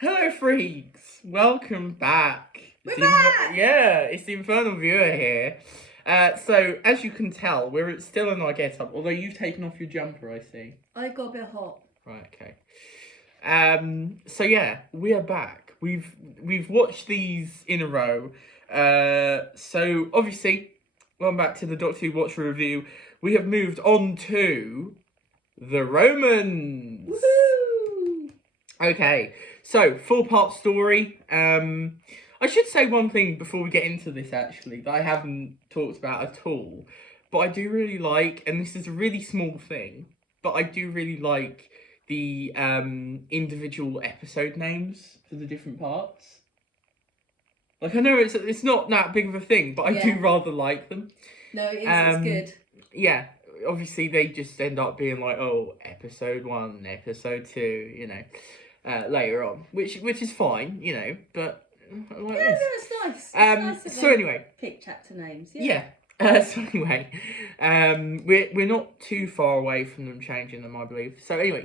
Hello, freaks. Welcome back. We're back! It's the Infernal Viewer here. So, as you can tell, we're still in our get-up, although you've taken off your jumper, I see. I got a bit hot. Right, okay. So yeah, we are back. We've watched these in a row. So, obviously, welcome back to the Doctor Who Watch Review. We have moved on to the Romans. Woohoo! Okay, so 4-part story. I should say one thing before we get into this actually that I haven't talked about at all, but I do really like, and this is a really small thing, but I do really like the individual episode names for the different parts. Like, I know it's not that big of a thing, but I do rather like them. No, it's good. Yeah, obviously they just end up being like, oh, episode 1, episode 2, you know. Later on, which is fine, you know, but No, it's nice. It's nice that so anyway, pick chapter names. So anyway, we're not too far away from them changing them, I believe. So anyway,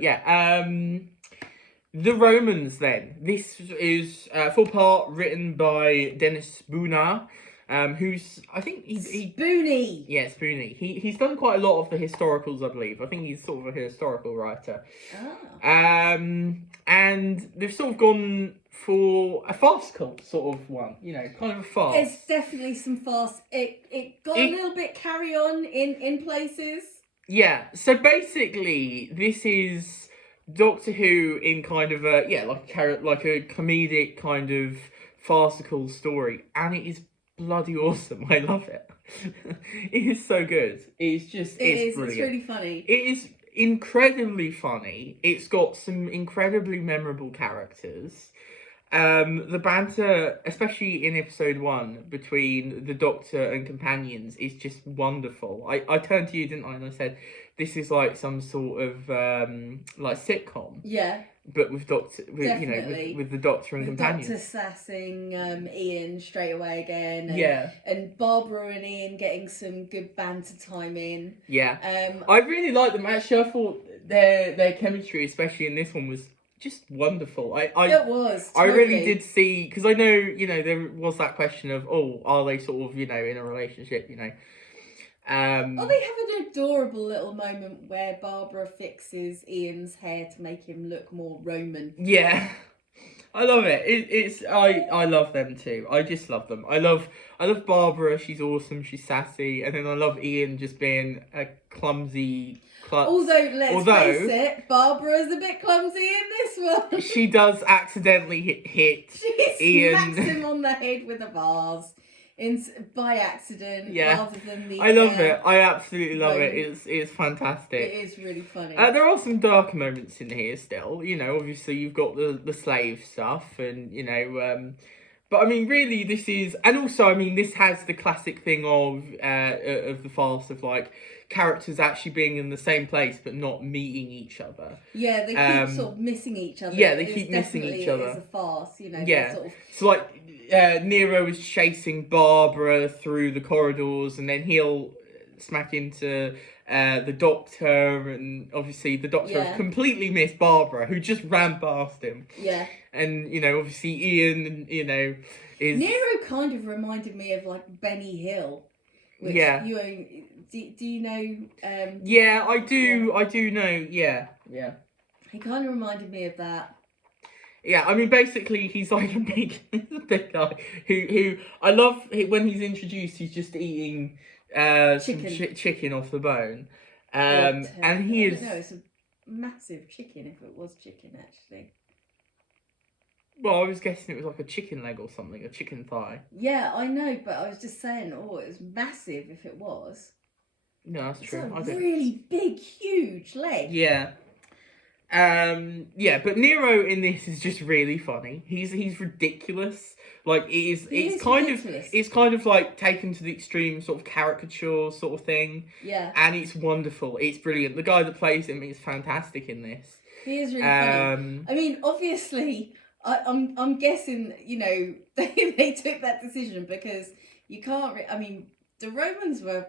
the Romans. Then this is 4-part, written by Dennis Spooner. Who's, I think he Spoonie. Yeah, Spoonie. He's done quite a lot of the historicals, I believe. I think he's sort of a historical writer. And they've sort of gone for a farcical sort of one, you know, kind of a farce. It's definitely some farce. It got a little bit carry on in places. Yeah, so basically this is Doctor Who in kind of a like a comedic kind of farcical story, and it is bloody awesome. I love it. It is so good. It's brilliant. It's really funny. It is incredibly funny. It's got some incredibly memorable characters. The banter, especially in episode 1, between the Doctor and companions is just wonderful. I turned to you, didn't I, and I said, this is like some sort of like sitcom. Yeah. But with with the Doctor and companions. Doctor sassing Ian straight away again. And Barbara and Ian getting some good banter time in. Yeah. I really like them. Actually, I thought their chemistry, especially in this one, was just wonderful. It was. Totally. I really did see, because I know, you know, there was that question of, oh, are they sort of, you know, in a relationship, you know. They have an adorable little moment where Barbara fixes Ian's hair to make him look more Roman. Yeah, I love it. I love them too. I just love them. I love Barbara. She's awesome. She's sassy, and then I love Ian just being a clumsy klutz. Although let's face it, Barbara's a bit clumsy in this one. She does accidentally hit she Ian. smacks him on the head with a vase. By accident, rather than the. I love it. I absolutely love it. It's fantastic. It is really funny. There are some darker moments in here still. You know, obviously you've got the slave stuff, and you know, but I mean, really, this is, and also, I mean, this has the classic thing of the farce of like characters actually being in the same place but not meeting each other. Yeah, they keep sort of missing each other. Yeah, they keep missing each other. It's a farce, you know. Yeah. Sort of... So like. Nero is chasing Barbara through the corridors, and then he'll smack into the Doctor, and obviously the Doctor has completely missed Barbara, who just ran past him. Yeah. And, you know, obviously Ian, you know, is... Nero kind of reminded me of, like, Benny Hill. Which you own... Do you know... Yeah, I do. Yeah. I do know, yeah. He kind of reminded me of that. Yeah, I mean, basically, he's like a big guy who I love. When he's introduced, he's just eating chicken off the bone, and he is. No, it's a massive chicken. If it was chicken, actually. Well, I was guessing it was like a chicken leg or something, a chicken thigh. Yeah, I know, but I was just saying, it was massive. If it was. No, that's true. It's a really big, huge leg. Yeah. But Nero in this is just really funny. He's ridiculous. Like it's kind of like taken to the extreme sort of caricature sort of thing. Yeah. And it's wonderful. It's brilliant. The guy that plays him is fantastic in this. He is really funny. I mean, obviously, I'm guessing, you know, they took that decision because you can't. I mean, the Romans were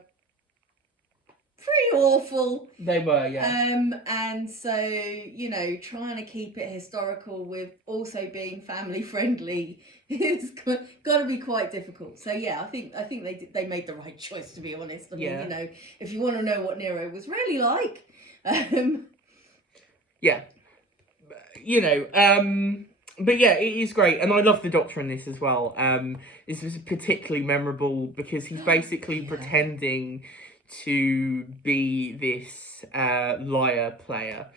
pretty awful. They were, yeah. And so, you know, trying to keep it historical with also being family friendly is got to be quite difficult. So yeah, I think they made the right choice, to be honest. I mean, you know, if you want to know what Nero was really like, yeah, you know, but yeah, it is great, and I love the Doctor in this as well. This was particularly memorable because he's basically pretending to be this liar player,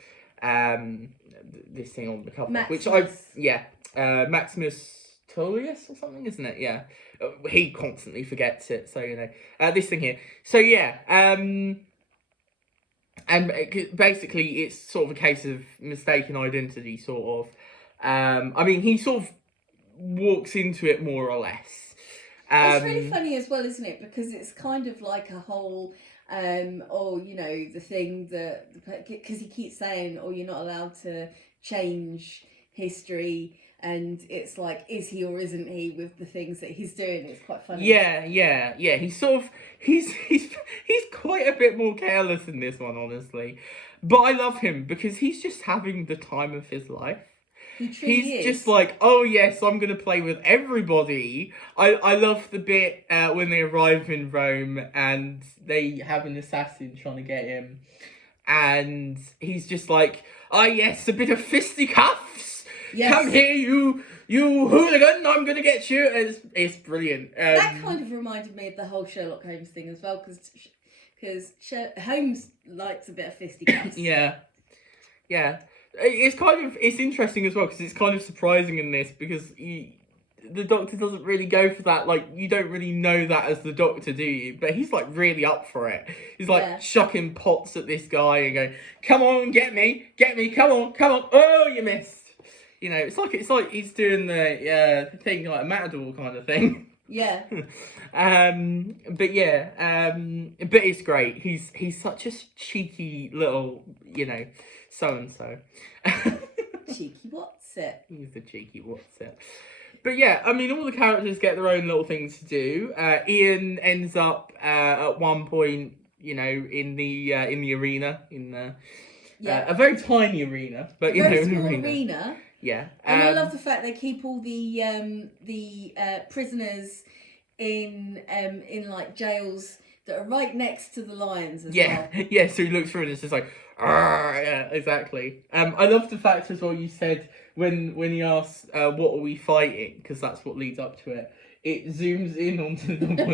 this thing on the cover, Maximus. Maximus Tullius or something, isn't it? Yeah, he constantly forgets it, so you know, this thing here. So yeah, and basically it's sort of a case of mistaken identity, sort of. I mean, he sort of walks into it more or less. It's really funny as well, isn't it? Because it's kind of like a whole, you know, the thing that, because he keeps saying, oh, you're not allowed to change history. And it's like, is he or isn't he with the things that he's doing? It's quite funny. Yeah. He's sort of, he's quite a bit more careless in this one, honestly. But I love him because he's just having the time of his life. He's just like, oh yes, I'm gonna play with everybody. I love the bit when they arrive in Rome and they have an assassin trying to get him, and he's just like, oh yes, a bit of fisticuffs. Yes. Come here, you hooligan! I'm gonna get you. It's brilliant. That kind of reminded me of the whole Sherlock Holmes thing as well, because Holmes likes a bit of fisticuffs. Yeah. It's interesting as well because it's kind of surprising in this because the Doctor doesn't really go for that. Like, you don't really know that as the Doctor, do you? But he's like really up for it. He's like chucking pots at this guy and going, "Come on, get me, come on. Oh, you missed." You know, it's like he's doing the thing like a matador kind of thing. Yeah. But it's great. He's such a cheeky little, you know, so-and-so. Cheeky what's it? He's a cheeky what's it. But yeah, I mean, all the characters get their own little things to do. Ian ends up at one point, you know, in the arena, a very tiny arena, but you know, very small arena. Yeah, and I love the fact they keep all the prisoners in like jails that are right next to the lions as well. Yeah. So he looks through and it's just like, yeah, exactly. I love the fact as well. You said when he asks, "What are we fighting?" Because that's what leads up to it. It zooms in onto the woman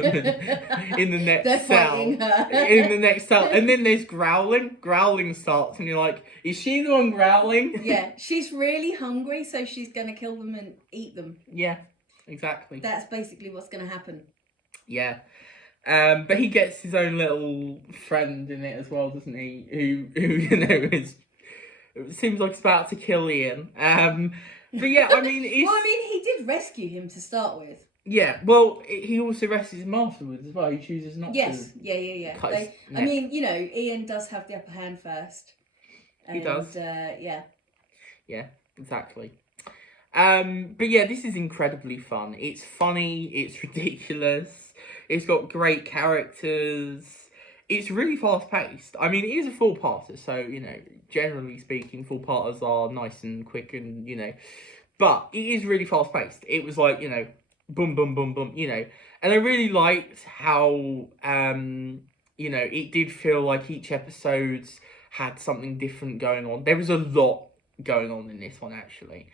in the next cell. In the next cell. And then there's growling. Growling starts and you're like, is she the one growling? Yeah, she's really hungry, so she's going to kill them and eat them. Yeah, exactly. That's basically what's going to happen. Yeah. But he gets his own little friend in it as well, doesn't he? Who you know, it seems like it's about to kill Ian. But yeah, I mean... he did rescue him to start with. Yeah, well, he also rescues him afterwards as well. He chooses not to. Yes, yeah. I mean, you know, Ian does have the upper hand first. He does. Yeah. Yeah, exactly. But yeah, this is incredibly fun. It's funny, it's ridiculous, it's got great characters, it's really fast-paced. I mean, it is a four-parter, so, you know, generally speaking, four-parters are nice and quick and, you know, but it is really fast-paced. It was like, you know, boom, boom, boom, boom, you know. And I really liked how, you know, it did feel like each episode had something different going on. There was a lot going on in this one, actually.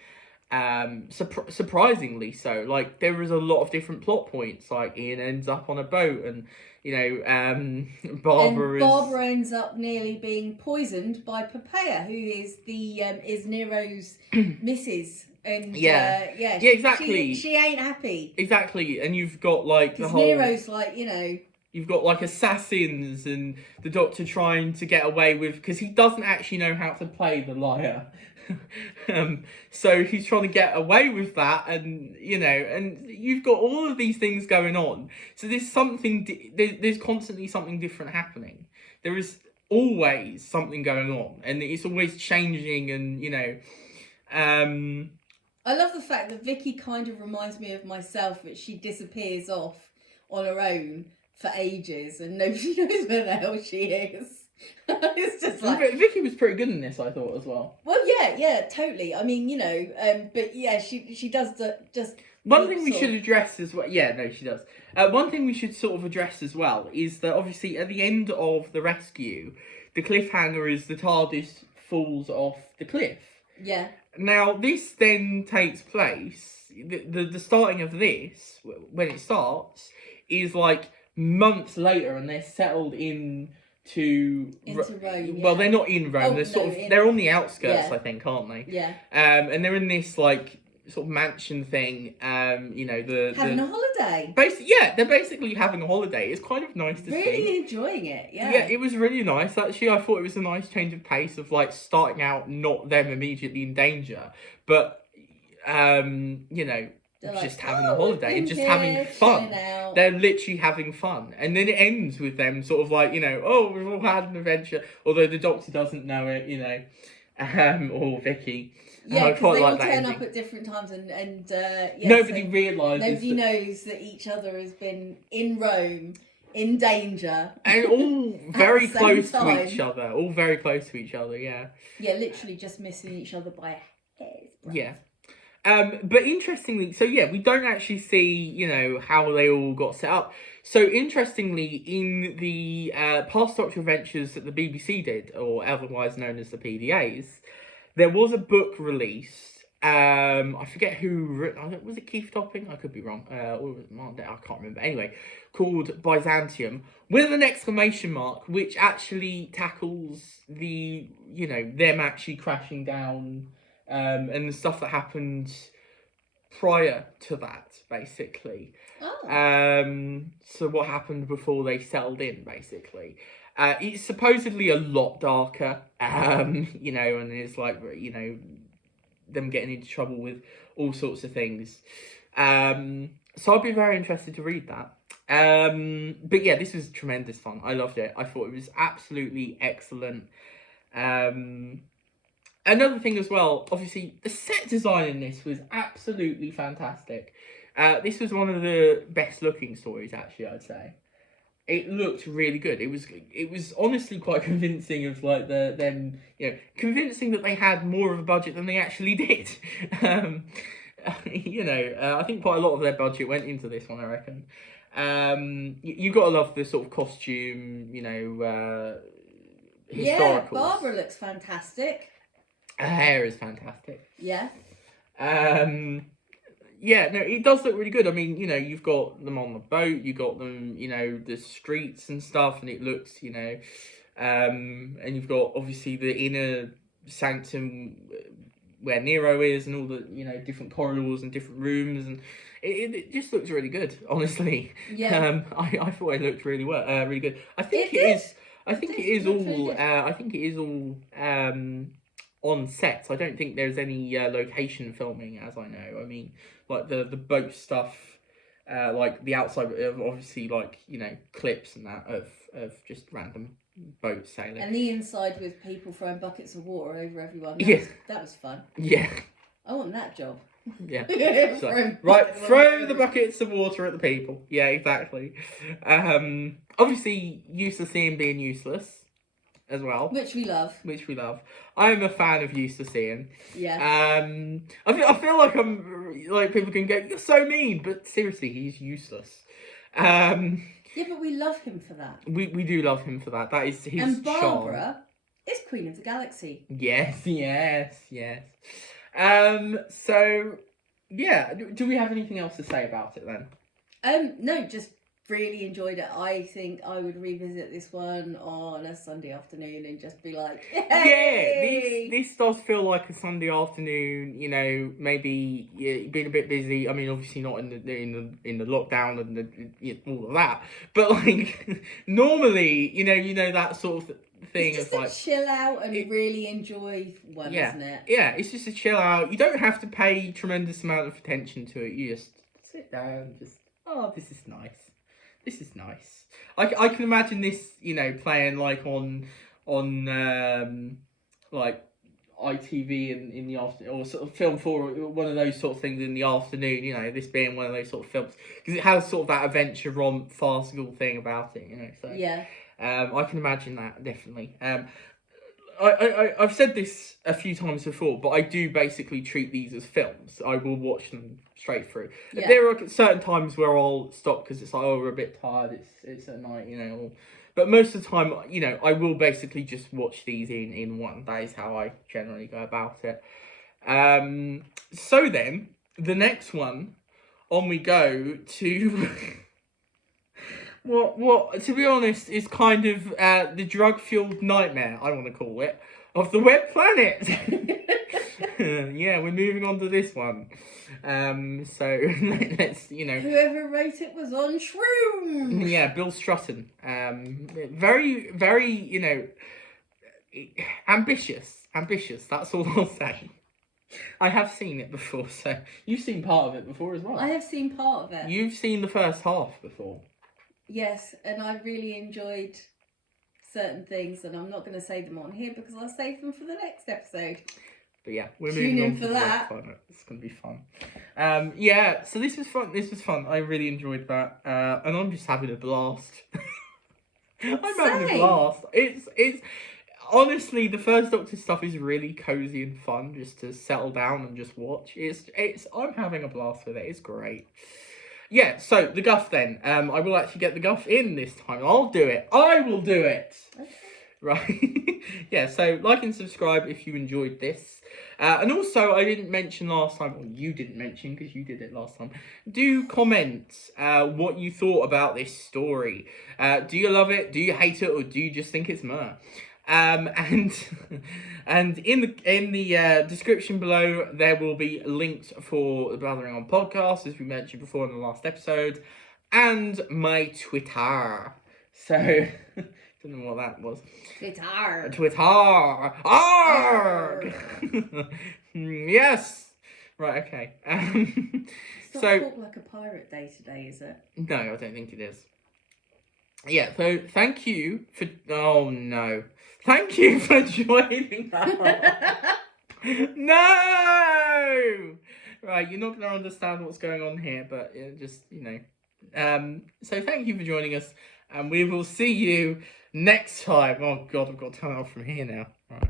Surprisingly so. Like, there was a lot of different plot points. Like, Ian ends up on a boat and, you know, Barbara ends up nearly being poisoned by Popea, who is is Nero's missus. And exactly. She ain't happy. Exactly, and you've got like the whole. Nero's like, you know. You've got like assassins and the Doctor trying to get away with, because he doesn't actually know how to play the liar. So he's trying to get away with that, and you know, and you've got all of these things going on. So there's there's constantly something different happening. There is always something going on, and it's always changing, and you know. I love the fact that Vicky kind of reminds me of myself, that she disappears off on her own for ages, and nobody knows where the hell she is. It's just like Vicky was pretty good in this, I thought, as well. Well, yeah, totally. I mean, but yeah, she does just. One thing we should address as well. Yeah, no, she does. One thing we should sort of address as well is that obviously at the end of the rescue, the cliffhanger is the TARDIS falls off the cliff. Yeah. Now this then takes place. The starting of this, when it starts, is like months later, and they're settled into Rome. Well, they're not in Rome. They're on the outskirts, yeah. I think, aren't they? Yeah. And they're in this like sort of mansion thing. Having a holiday. They're basically having a holiday. It's kind of nice to see. Really enjoying it. Yeah. Yeah, it was really nice actually. I thought it was a nice change of pace of like starting out not them immediately in danger, but They're just like, having a holiday and just having fun. They're literally having fun. And then it ends with them sort of like, we've all had an adventure. Although the Doctor doesn't know it, or Vicky. Yeah, because they all turn up at different times and nobody realises. Nobody knows that each other has been in Rome, in danger. And all very close to each other. All very close to each other, yeah. Yeah, literally just missing each other by a hair's breadth. Yeah. But interestingly, so yeah, we don't actually see, how they all got set up. So interestingly, in the past Doctor Adventures that the BBC did, or otherwise known as the PDAs, there was a book released. I forget who was it. Keith Topping? I could be wrong. Or was it Martin? I can't remember. Anyway, called Byzantium with an exclamation mark, which actually tackles the them actually crashing down. And the stuff that happened prior to that, basically. Oh. So what happened before they settled in, basically. It's supposedly a lot darker, and it's like, them getting into trouble with all sorts of things. So I'd be very interested to read that. But yeah, this was tremendous fun. I loved it. I thought it was absolutely excellent. Another thing as well, obviously, the set design in this was absolutely fantastic. This was one of the best looking stories, actually, I'd say. It looked really good. It was honestly quite convincing of like convincing that they had more of a budget than they actually did. I think quite a lot of their budget went into this one, I reckon. You've got to love the sort of costume, historicals. Yeah, Barbara looks fantastic. Her hair is fantastic. Yeah. It does look really good. I mean, you've got them on the boat, you got them, the streets and stuff, and it looks, and you've got obviously the inner sanctum where Nero is, and all the, different corridors and different rooms, and it just looks really good, honestly. Yeah. I thought it looked really really good. I think it is all on sets. I don't think there's any location filming, as I know. I mean, like the boat stuff, like the outside of obviously like clips and that of just random boats sailing. And the inside with people throwing buckets of water over everyone. That was fun. Yeah. I want that job. Yeah. Throw the buckets of water at the people. Yeah, exactly. Obviously, useless Ian being useless as well. Which we love. I'm a fan of useless Ian. Yeah. I feel like I'm like people can go, you're so mean, but seriously, he's useless. Yeah, but we love him for that. We do love him for that. That is his And Barbara charm. is Queen of the Galaxy. Yes. So yeah, do we have anything else to say about it then? No, just really enjoyed it. I think I would revisit this one on a Sunday afternoon and just be like, yay! Yeah, this does feel like a Sunday afternoon. Maybe being a bit busy. I mean, obviously not in the lockdown and all of that, but like normally, that sort of thing. It's just a chill out and really enjoy one, isn't it? Yeah, it's just a chill out. You don't have to pay tremendous amount of attention to it. You just sit down and just, this is nice. This is nice. I can imagine this, playing like on ITV in the afternoon, or sort of Film 4, one of those sort of things in the afternoon, you know, this being one of those sort of films, because it has sort of that adventure farcical thing about it, you know, so Yeah. I can imagine that, definitely. I've said this a few times before, but I do basically treat these as films. I will watch them straight through. Yeah. There are certain times where I'll stop because it's like, oh, we're a bit tired, it's at night, you know. But most of the time, you know, I will basically just watch these in one. That is how I generally go about it. So then, the next one, on we go to... What, to be honest, is kind of the drug-fueled nightmare, I want to call it, of the web planet. Yeah, we're moving on to this one. So, let's, you know... Whoever wrote it was on shrooms! Yeah, Bill Strutton. Very, very, you know, ambitious, that's all I'll say. I have seen it before, so... You've seen part of it before as well. I have seen part of it. You've seen the first half before. Yes, and I really enjoyed certain things, and I'm not going to say them on here because I'll save them for the next episode. But yeah, we're Tune moving in on for to that. the planet. It's going to be fun. Yeah, so this was fun. I really enjoyed that. And I'm just having a blast. I'm having a blast. It's honestly, the first Doctor stuff is really cozy and fun just to settle down and just watch. I'm having a blast with it. It's great. Yeah, so the guff then. I will actually get the guff in this time. I'll do it. I will do it. Okay. Right. Yeah, so like and subscribe if you enjoyed this. And also, I didn't mention last time, or you didn't mention because you did it last time. Do comment what you thought about this story. Do you love it? Do you hate it? Or do you just think it's meh? And in the description below there will be links for the Blathering On podcast, as we mentioned before in the last episode, and my Twitter. So don't know what that was. Twitter. Arrgh! Yes. Right. Okay. It's not So talk like a pirate day today, is it? no, I don't think it is. Yeah, so thank you for... Oh, no. Thank you for joining that. No! Right, you're not going to understand what's going on here, but just, you know. So thank you for joining us, and we will see you next time. Oh, God, I've got to turn it off from here now. Right.